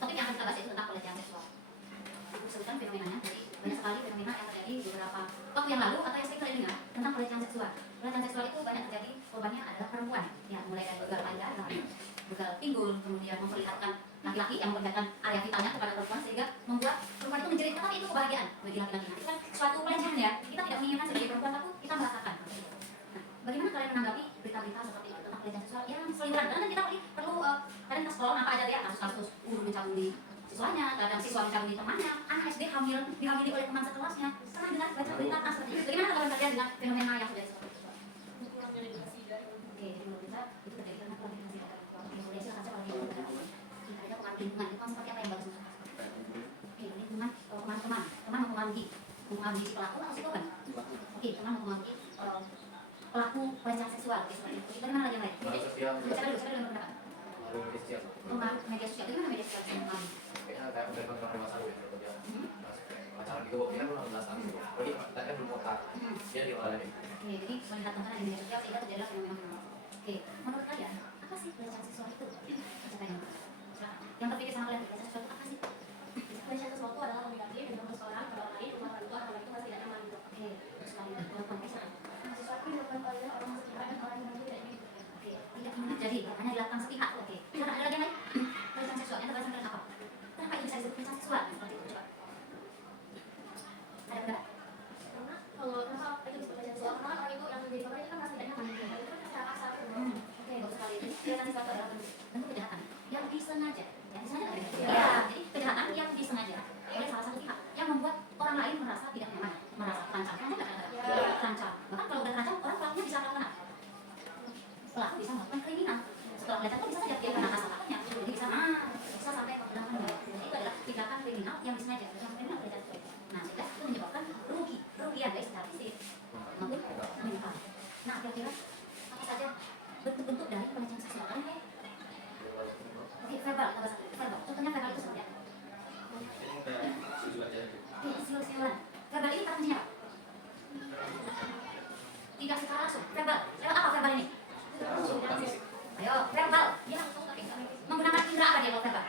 Topik yang akan kita bahas itu tentang pelecehan seksual. Aku sebutkan fenomenanya, jadi banyak sekali fenomena yang terjadi beberapa waktu yang lalu atau yang sering kalian dengar tentang pelecehan seksual. Pelecehan seksual itu banyak terjadi, korbannya adalah perempuan, ya mulai dari begal payudara, begal pinggul, kemudian memperlihatkan laki-laki yang memperlihatkan area vitalnya kepada perempuan sehingga membuat perempuan itu menjerit, tetapi itu kebahagiaan bagi laki-laki. Itu kan suatu pelecehan ya, kita tidak menginginkan sebagai perempuan, tapi kita merasakan. Nah, bagaimana kalian menanggapi berita-berita seperti itu tentang pelecehan seksual yang seliweran? Karena kan kita perlu kadang kita scroll apa aja ya, kasus-kasus guru mencabuli siswanya, kadang siswa mencabuli temannya, anak SD dihamili oleh teman sekelasnya. Pernah dengar baca berita seperti itu? Bagaimana kalau kalian dengan fenomena yang sudah seperti itu? Oke, jadi menurut kita itu terjadi karena kurang edukasi dari Indonesia saja kalau di negara lain kita ada pengaruh lingkungan itu kan seperti apa yang bagus untuk oke, ini teman mempengaruhi si pelaku atau si korban? Oke, teman mempengaruhi pelaku pelecehan seksual. Oke, bagaimana lagi yang lain? Media sosial. Siapa dulu yang berpendapat? Media sosial. Pengaruh media sosial, bagaimana media sosial bisa mempengaruhi? Kayaknya kayak udah pengaruh dewasa gitu dia. Pacaran gitu, dia kan belum 16 tahun gitu. Jadi kita kan belum kota. Dia di luar. Oke, jadi melihat tontonan di media sosial sehingga terjadilah fenomena. Oke, menurut kalian apa sih pelecehan seksual itu? Yang terpikir sama kalian pelecehan seksual itu apa sih? Pelecehan seksual itu adalah komunikasi dengan seseorang pada orang lain untuk membuat orang itu merasa tidak nyaman. Oke, sekali dalam konteks Sesuatu yang dilakukan oleh orang sekitar dan orang yang tidak ingin. oke, tidak ingin terjadi, hanya dilakukan sepihak. Oke, ada lagi yang lain? Pelecehan seksual, yang terbahasan kalian apa? Kenapa ini bisa disebut pelecehan seksual? Seperti itu, coba. Ada pendapat? Karena kalau kenapa itu disebut pelecehan seksual, karena orang itu yang menjadi korban itu kan merasa tidak nyaman. Itu kan secara kasar. Oke, bagus sekali. Jadi pelecehan seksual itu adalah bentuk kejahatan yang disengaja. Yang disengaja kan? Ya, jadi kejahatan yang disengaja oleh salah satu pihak yang membuat orang lain merasa tidak nyaman, merasa terancam. Terancam. Bahkan kalau udah terancam, orang pelakunya bisa melakukan apa? Pelaku bisa melakukan kriminal. Setelah pelecehan bisa saja dia kena kasarnya. Jadi bisa sampai ke dalam penjara. Jadi itu adalah tindakan kriminal yang disengaja. Tindakan kriminal pelecehan seksual. Nah, sehingga itu menyebabkan kerugian baik secara fisik maupun mental. Nah, kira-kira apa saja bentuk-bentuk dari pelecehan seksual? Oke, verbal, verbal. Contohnya verbal itu seperti apa? Oke, siul-siulan. Verbal ini kata kuncinya apa? Tidak secara langsung. Verbal. Lewat apa verbal ini? Ayo, verbal. Dia langsung menggunakan indera apa dia kalau verbal?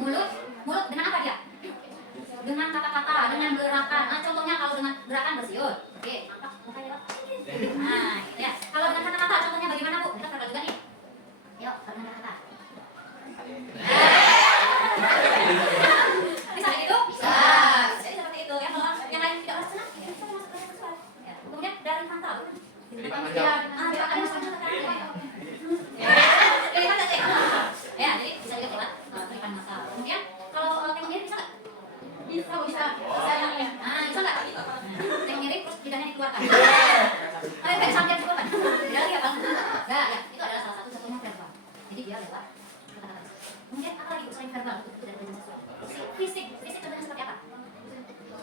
Mulut dengan apa dia? Dengan kata-kata, dengan gerakan. Nah, contohnya kalau dengan gerakan bersiul. Oke, nampak mukanya lewat. Nah, gitu ya. Kalau dengan kata-kata, contohnya bagaimana, Bu? Kita verbal juga nih. Yuk, kalau dengan kata. Bisa kayak gitu? Bisa. Jadi seperti itu ya. Kalau yang lain tidak merasa senang, bisa masuk ke seksual. Ya. Kemudian dari pantal. Jadi pantal. Ada masalah ya, jadi bisa juga lewat berikan masal. Kemudian kalau tengok mirip bisa nggak? Bisa. Nah, bisa nggak? Tengok mirip terus lidahnya dikeluarkan. Kayak sambil dikeluarkan. Tidak lagi apa? Enggak, ya. Itu adalah salah satu contohnya verbal. Jadi dia lewat kata-kata. Kemudian apa lagi selain verbal itu dari pelecehan seksual? Fisik contohnya seperti apa?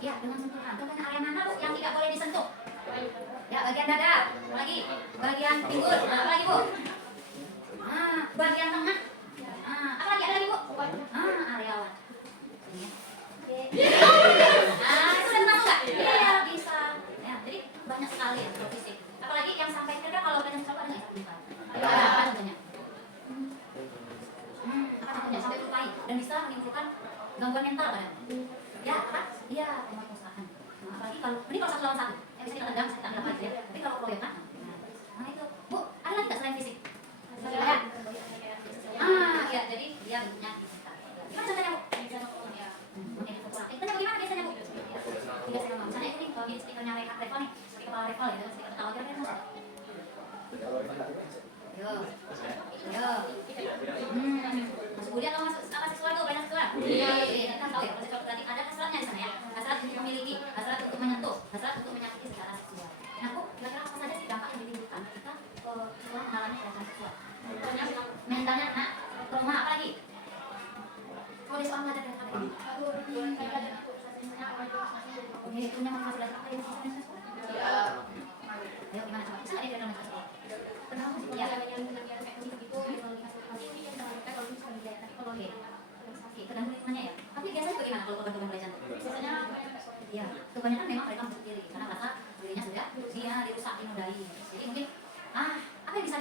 Ya, dengan sentuhan. Contohnya area mana, Bu, yang tidak boleh disentuh? Ya, bagian dada. Apa lagi? Bagian pinggul. Apa lagi, Bu? Bagian tengah. Apa lagi? Ada lagi, Bu? Area awal. Itu udah masuk nggak? Iya, bisa. Ya, jadi banyak sekali ya kalau fisik. Apalagi yang sampai kira kalau pelecehan seksual ada nggak? Ada. Apa contohnya? Apa contohnya? Sampai lupai dan bisa menimbulkan gangguan mental kan? Ya, apa? Iya, pemerkosaan. Nah, apalagi kalau ini kalau 1 lawan 1, ya bisa kita tendang, kita ambil apa aja. Tapi kalau keroyokan, nah itu, Bu, ada lagi nggak selain fisik? Ada. Ya, jadi dia bentuknya gimana contohnya, Bu? Itu bagaimana biasanya, Bu? Tidak sama. Misalnya ini kalau di stikernya reval nih, seperti kepala reval ya, stiker ketawa kira-kira masuk.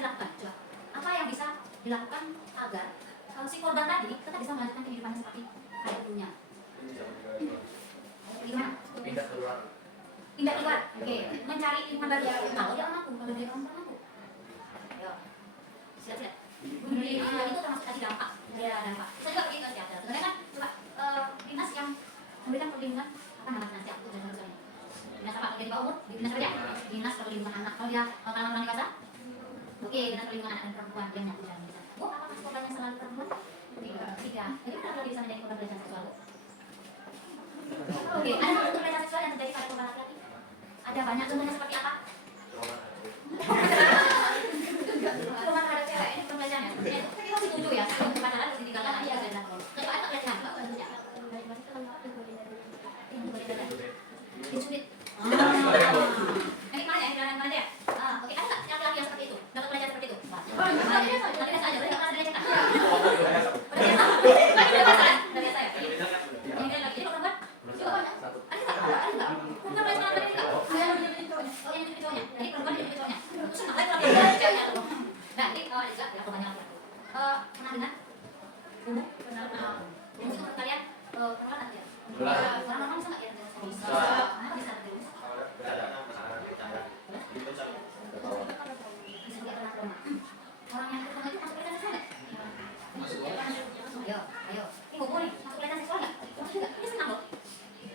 dilakukan? Coba. Apa yang bisa dilakukan agar si korban tadi tetap bisa melanjutkan kehidupannya seperti pada dulunya? Gimana? Pindah keluar. Pindah keluar. Oke. Mencari lingkungan baru. Kalau dia mampu, kalau dia mampu. Ayo. Siap-siap. Itu termasuk tadi dampak. Ya, dampak. Bisa juga begitu ya. Sebenarnya kan coba dinas yang memberikan perlindungan apa nama dinasnya? Aku sudah tahu. Dinas apa? Kalau di bawah umur, dinas kerja. Dinas perlindungan anak. Kalau dia kalangan orang dewasa, oke, dinas perlindungan anak dan perempuan dia nyatu dan bisa. Oh, apakah korbannya selalu perempuan? Tiga. Jadi kenapa dia bisa menjadi korban pelecehan seksual? Oke, ada bentuk pelecehan seksual yang terjadi pada korban laki-laki? Ada banyak, contohnya seperti apa? Korban terhadap cewek, ini bukan pelecehan ya? Tapi masih setuju ya, sebelum pacaran harus ditinggalkan aja dan coba ada pelecehan, coba tunjuknya. Disulit. Ini mana ya? Ini mana ya? Oke, ada nggak laki-laki yang seperti itu? Dapat pelecehan seperti itu? Tapi biasa aja, berarti nggak pernah dilecehkan. Udah biasa kan? Udah biasa ya? Ini lagi, jadi kalau perempuan? Juga banyak. Ada nggak? Perempuan pelecehan laki-laki nggak? Oh, yang menjadi cowoknya. Jadi perempuan menjadi cowoknya. Terus kenapa lagi kalau ceweknya? Nah, ini ada juga ya korbannya laki-laki. Pernah dengar? Bumu? Pernah. Bumu itu menurut kalian pernah nggak ya? Orang normal bisa nggak ya? Bisa. Bisa. Orang yang pertama itu masuk pelecehan seksual nggak? Ayo. Ini bobo nih, masuk pelecehan seksual nggak? Masuk juga. Ini senang loh.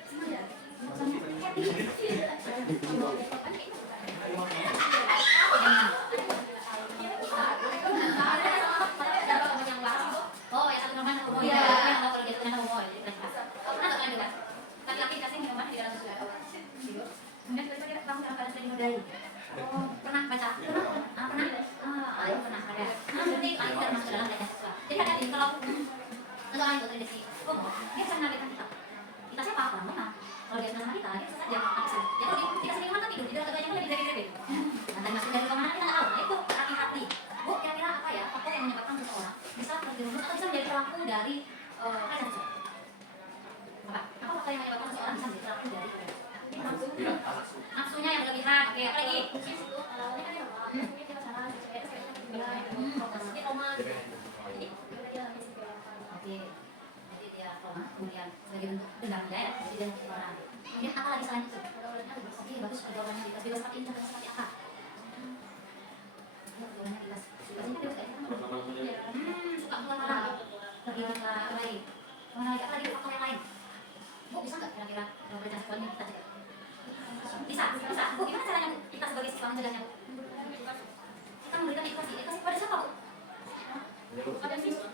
Senang ya? Happy. Oh, yang satu normal satu bobo. Iya. Yang tahu kalau gitu yang tahu bobo. Pernah nggak kalian dengar? Laki-laki dikasih minuman di dalam susu. Kemudian tiba-tiba dia bangun dalam keadaan sedang dinodai. Oh, pernah baca? Pernah? Ayo pernah ada. Berarti itu termasuk dalam pelecehan seksual. Jadi hati-hati kalau orang itu terdeteksi, dia bisa menargetkan kita. Kita siapa? Orang mana? Kalau dia sama kita, dia bisa saja akses. Jadi kalau kita sendiri mana tidur, tidak ada yang lebih dari itu. Nanti masuk dari kemana kita nggak tahu. Nah itu hati-hati. Bu, kira-kira apa ya faktor yang menyebabkan seseorang bisa terjerumus atau bisa menjadi pelaku dari pelecehan seksual? Apa faktor yang menyebabkan seseorang bisa menjadi pelaku dari nafsunya yang berlebihan? Oke, apa lagi? Oke, jadi dia trauma, kemudian sebagai bentuk dendam ya, jadi dia orang. Kemudian apa lagi selain itu? Oke, bagus pergaulannya bebas seperti ini, seperti apa? Pergaulannya bebas, bebasnya bebas kayak suka keluar malam, pergi ke lain. Kemana lagi? Apa lagi faktor yang lain? Bu, bisa nggak kira-kira pelecehan seksualnya kita cegah? Bisa. Bu, gimana caranya Bu? Kita sebagai siswa mencegahnya Bu? Kita memberikan edukasi pada siapa Bu? Pada siswa,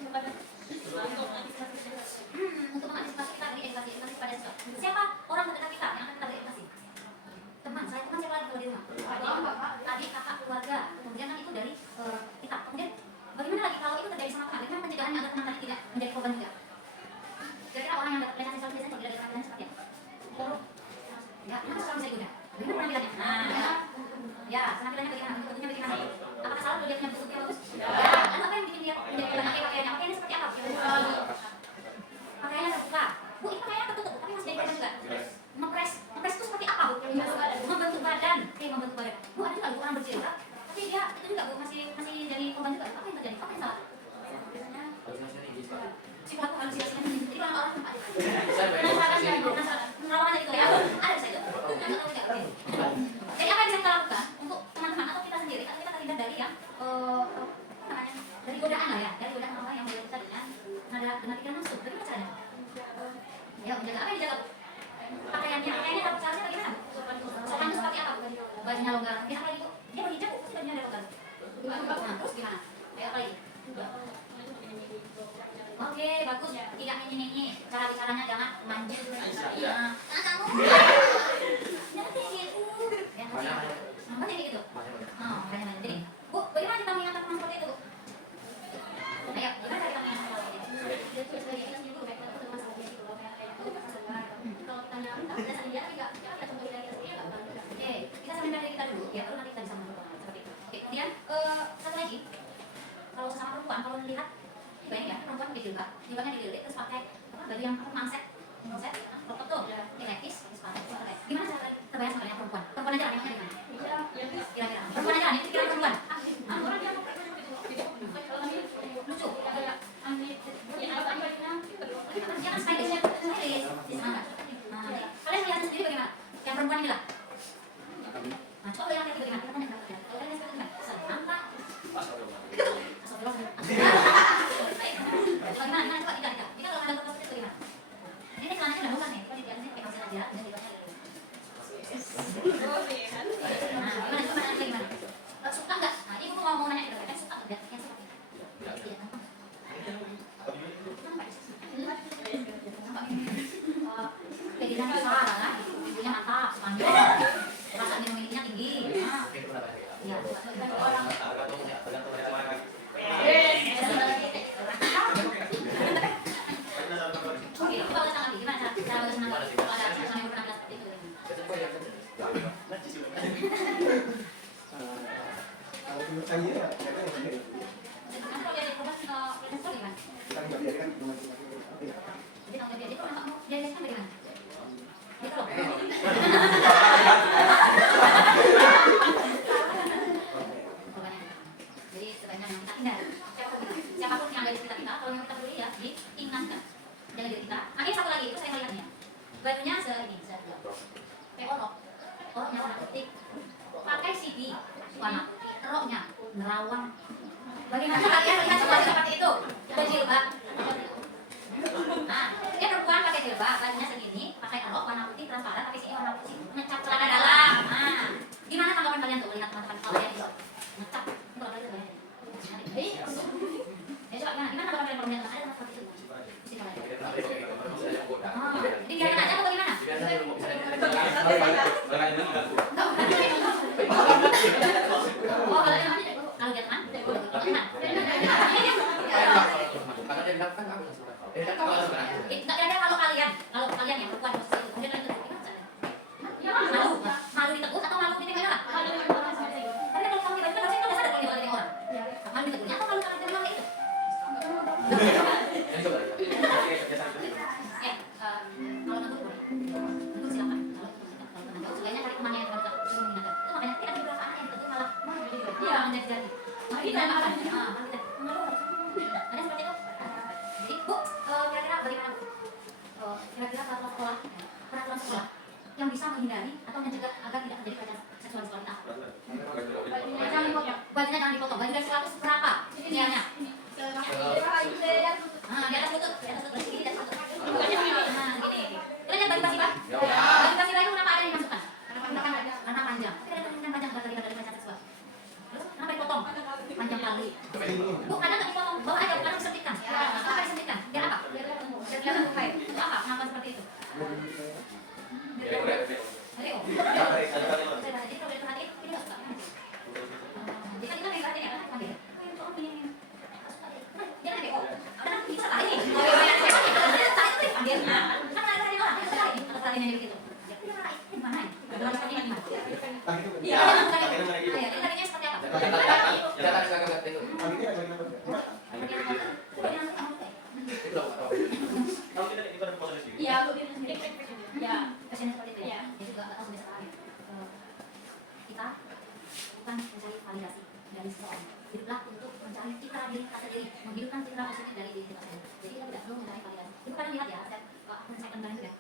untuk mengantisipasi kita beri edukasi pada siswa. Siapa orang terdekat kita yang akan kita beri edukasi? Teman, saya teman siapa lagi kalau di rumah? Adik, kakak, keluarga. Kemudian kan itu dari kita. Kemudian bagaimana lagi kalau itu terjadi sama teman? Bagaimana pencegahannya agar teman tadi tidak menjadi korban juga? Kira-kira orang yang dapat pelecehan seksual biasanya tidak dilakukan seperti apa? Ya, kenapa selalu bisa digoda? Bagaimana penampilannya? Ya, penampilannya bagaimana? Bentuknya bagaimana? Apakah salah kalau dia punya bentuk yang bagus? Ya, lalu apa yang bikin dia menjadi korban? Pakaiannya seperti apa? Pakaiannya terbuka. Bu, itu pakaiannya tertutup, tapi masih jadi korban juga. Ngepres itu seperti apa Bu? Membentuk badan. Membentuk badan. Bu, ada juga orang berjilbab, tapi dia itu juga Bu masih jadi korban juga. Apa yang terjadi? Apa yang salah? Si pelaku halusinasinya tinggi. Jadi kalau orang tempat penerangan itu ya, ada bisa itu. Jadi apa yang bisa kita lakukan untuk teman-teman atau kita sendiri, atau kita terhindar dari yang dari godaan lah ya, dari godaan orang yang boleh kita dengan pikiran nafsu. Bagaimana caranya? Ya, menjaga apa yang dijaga Bu? Pakaiannya caranya bagaimana? Sopannya seperti apa Bu? Bajunya longgar. Dia apa lagi Bu? Dia berhijab Bu, pasti bajunya ada longgar. Nah, terus gimana? Ayo apa lagi? Oke, bagus. Tidak nyanyi-nyanyi. Cara bicaranya jangan manjat. Jangan kamu. Jangan kayak gitu. Apa kayak gitu? Oh, banyak. Jadi, Bu, bagaimana kita mengingatkan teman seperti itu, Bu? Ayo, gimana cara kita mengingatkan teman seperti itu? Kalau kita nyampe, kita sendiri juga kita contohin dari kita sendiri nggak bantu. Oke, kita sambil dari kita dulu. Ya, baru nanti kita bisa melakukan seperti itu. Oke, kemudian satu lagi. Kalau sesama perempuan, kalau melihat banyak ya perempuan pakai jilbabnya dililit terus pakai baju yang mangset, rokok tuh, levis, gimana cara terbayang sebenarnya perempuan aja anehnya di mana? Kira-kira perempuan aja aneh, pikiran perempuan. Orang dia Jadi tanggung jawab dia itu memang dia kan bagaimana? Gitu loh. Jadi sebaiknya memang kita hindari. Siapapun yang ada di sekitar kita, kalau yang kita peduli ya diingatkan. Jangan diri kita. Akhirnya satu lagi itu saya melihatnya. Bajunya segini, kayak orok warna putih, pakai CD warna putih, roknya nerawang. Bagaimana kalian lihat situasi seperti itu? Berjilbab. Nah, dia perempuan pakai jilbab, bajunya segini, pakai rok warna putih transparan, tapi sini warna putih, ngecap celana dalam. Nah, gimana tanggapan kalian tuh melihat teman-teman kalian itu ngecap? Itu apa itu? Ya coba gimana tanggapan kalian kalau melihat ada seperti itu? Jadi biarkan aja atau bagaimana? Oh, kalau dia teman? Kalau dia teman? Enggak kira-kira kalau kalian yang perempuan posisi itu, kemudian kalian malu ditegur atau malu ditinggalin orang? Tapi kalau kamu tiba-tiba harusnya kamu sadar kalau dia orang. Malu ditegurnya atau malu kalau dia kayak itu? Ya, kalau negur silakan. Kalau negur sebaiknya cari temannya yang terdekat suruh mengingatkan. Itu makanya kita ada beberapa anak yang betul malah menjadi-jadi. Ada seperti itu. Jadi Bu, kira-kira bagaimana Bu? Kira-kira peraturan sekolah yang bisa menghindari atau mencegah agar tidak terjadi pelecehan seksual di sekolah kita? Bajunya jangan dipotong. Baju dari sekolah itu seberapa idealnya? Di atas lutut segini, di atas lutut. Nah, segini. Kalian lihat baju basibah? Baju basibah itu kenapa ada yang dimasukkan? Karena panjang. Tapi ada yang panjang agar tidak terjadi pelecehan seksual. Terus kenapa dipotong? Panjang kali. Bu, kadang nggak dipotong, bawa aja, kadang disuntikkan. Kenapa disuntikkan? Biar apa? Biar kelihatan bukai. Itu apa? Kenapa seperti itu? Jadi kalau diperhatiin, ini nggak suka. Jadi kan kita diperhatiin ya, kan? Panggil. Jangan BO. Karena bisa lah ini. Panggil. Kan ada yang orang, bisa ini. Kalau perhatiannya begitu. Ini mana ya? Dalam seperti ini gimana? Iya. Ini tadinya seperti apa? Kalau kita itu ada proses sendiri. Iya, untuk diri sendiri. Ya, Kesannya seperti itu ya. Iya. Jadi juga nggak tahu sampai sekarang. Kita bukan mencari validasi dari seseorang. Hiduplah untuk mencari citra diri kita sendiri, menghidupkan citra positif dari diri kita sendiri. Jadi kita tidak perlu mencari validasi. Itu kadang lihat ya, saya kenalin juga.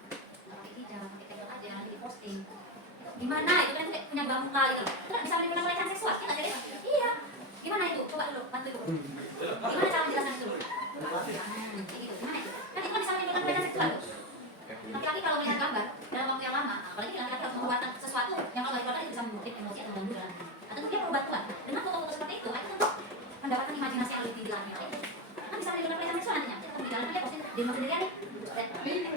Ini jangan pakai tagline aja, nanti di posting. Gimana itu kan punya bangka gitu. Kita nggak bisa menimbulkan pelecehan seksual. Kita jadi iya. Gimana itu? Coba dulu, bantu dulu. Gimana cara menjelaskan itu dulu? Gitu. Gimana itu? Kan itu kan bisa menimbulkan pelecehan seksual. Laki-laki kalau melihat gambar dalam waktu yang lama, apalagi laki-laki harus membuat sesuatu yang kalau dikeluarkan itu bisa membuat emosi atau mengganggu dalam hidup. Atau dia perlu bantuan. Dengan foto-foto seperti itu, itu kan mendapatkan imajinasi yang lebih di dalamnya. Kan bisa menimbulkan pelecehan seksual nantinya. Kita di dalam kan dia posting di rumah sendirian nih.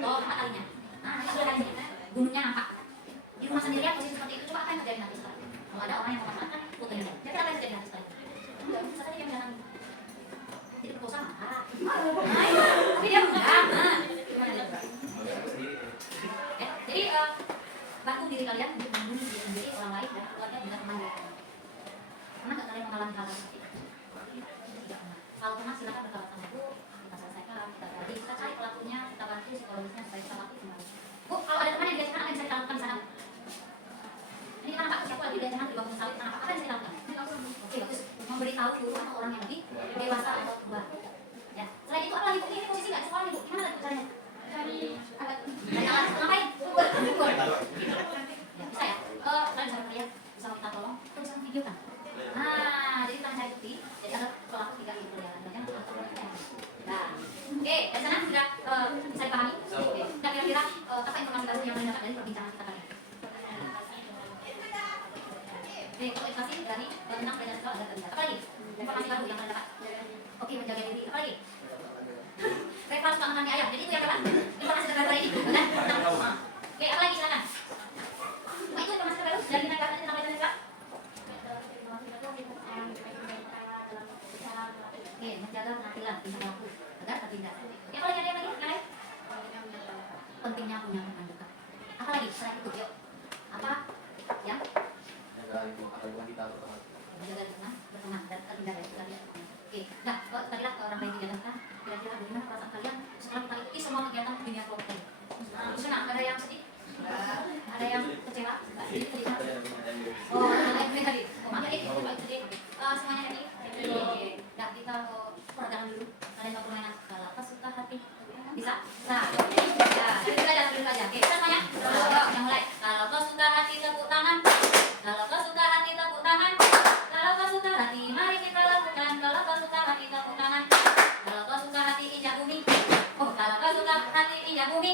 Oh, empat kalinya. Nah, nanti sudah kali ini. Gunungnya nampak. Di rumah sendirian posisi seperti itu, coba apa yang terjadi nanti setelah itu? Kalau ada orang yang memanfaatkan fotonya dia. Kira-kira apa yang terjadi nanti setelah itu? Enggak, bisa saja dia mendatangi. Jadi perkosa marah. Tapi dia enggak. Gimana dia? Jadi bantu diri kalian untuk melindungi diri sendiri, orang lain dan keluarga juga teman ya. Pernah nggak kalian mengalami hal seperti itu? Tidak pernah. Kalau pernah silakan berkabar sama Bu, kita selesaikan, kita cari, kita cari pelakunya, kita bantu psikologisnya supaya kita latih semuanya. Bu, kalau ada teman yang diajarkan apa yang bisa kita lakukan di sana? Ini kita nampak siapa lagi diajarkan di bawah salib, apa yang bisa kita lakukan? Oke, bagus. Memberitahu dulu sama orang yang lebih dewasa atau tua. Ya, selain itu apa lagi Bu? Ini posisi nggak sekolah nih Bu? Gimana lagi caranya? dari alat Ngapain? Ya, bisa ya? Kalian bisa melihat, bisa kita tolong, atau bisa videokan. Nah, jadi kita mencari bukti, jadi ada pelaku tidak kelihatan. Nah, oke, dari sana sudah bisa dipahami. Oke, dan kira-kira apa informasi baru yang kalian dapat dari perbincangan kita kali ini? Oke, informasi dari tentang pelecehan seksual agar terhindar. Apa lagi? Informasi baru yang kalian dapat. Oke, menjaga diri. Apa lagi? Reva suka makan mie ayam, jadi itu yang dapat informasi terbaru hari ini, benar? Oke, apa lagi silakan? Itu informasi terbaru dari kita tentang pelecehan seksual. Oke, menjaga penampilan tingkah laku agar terhindar. Oke, apa lagi ada yang lagi? Yang lain? Pentingnya punya teman dekat. Apa lagi? Selain itu, yuk. Apa yang? Menjaga hubungan kita terutama. Menjaga berteman dan terhindar dari. Oke, nah, tadilah orang lain dijaga kita. Kira-kira bagaimana perasaan kalian setelah kita ikuti semua kegiatan dunia kelompok ini? Senang? Ada yang sedih? Ada yang kecewa? Nggak sedih, sedih. Oh, ada yang tadi. Oh, makanya itu sedih. Semuanya happy. Oke. Nah, kita mau perjalanan dulu. Kalian mau permainan kalau apa suka hati? Bisa? Nah, ya, kita jalan dulu aja. Oke, kita semuanya. Yang mulai. Kalau kau suka hati tepuk tangan. Kalau kau suka hati tepuk tangan. Kalau kau suka hati, mari kita lakukan. Kalau kau suka hati tepuk tangan. Kalau kau suka hati injak bumi. Oh, kalau kau suka hati injak bumi.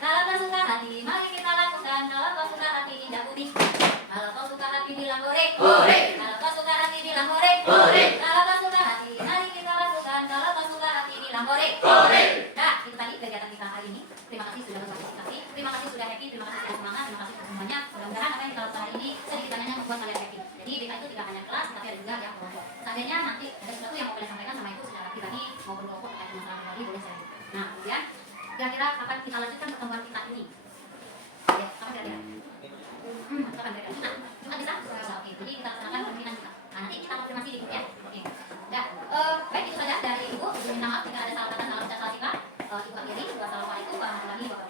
Kalau kau suka hati, mari kita lakukan. Kalau kau suka hati injak bumi. Kalau kau suka hati bilang hore. Hore. Kalau kau suka hati bilang hore. Hore. Kalau kau suka hati, mari kita lakukan. Kalau kau suka hati bilang hore. Hore. Nah, itu tadi kegiatan kita hari ini. Terima kasih sudah berpartisipasi. Terima kasih sudah happy. Terima kasih sudah semangat. Terima kasih semuanya. Mudah-mudahan apa yang kita lakukan hari ini sedikit banyaknya membuat kalian happy. Jadi BK itu tidak hanya kelas, tapi ada juga yang kelompok. Seandainya nanti ada sesuatu yang mau kalian sampaikan sama ibu secara pribadi maupun kelompok terkait masalah pribadi boleh saya. Nah, kemudian kira-kira kapan kita lanjutkan pertemuan kita ini? Ya, kapan kira-kira? Kapan kira-kira? Jumat bisa? Oke, jadi kita laksanakan pemilihan kita. Nah, nanti kita konfirmasi di grup ya. Oke. Ya, baik itu saja dari ibu. Minta maaf jika ada salah kata, salah ucap, salah sikap. Ibu akhiri. Wassalamualaikum warahmatullahi wabarakatuh.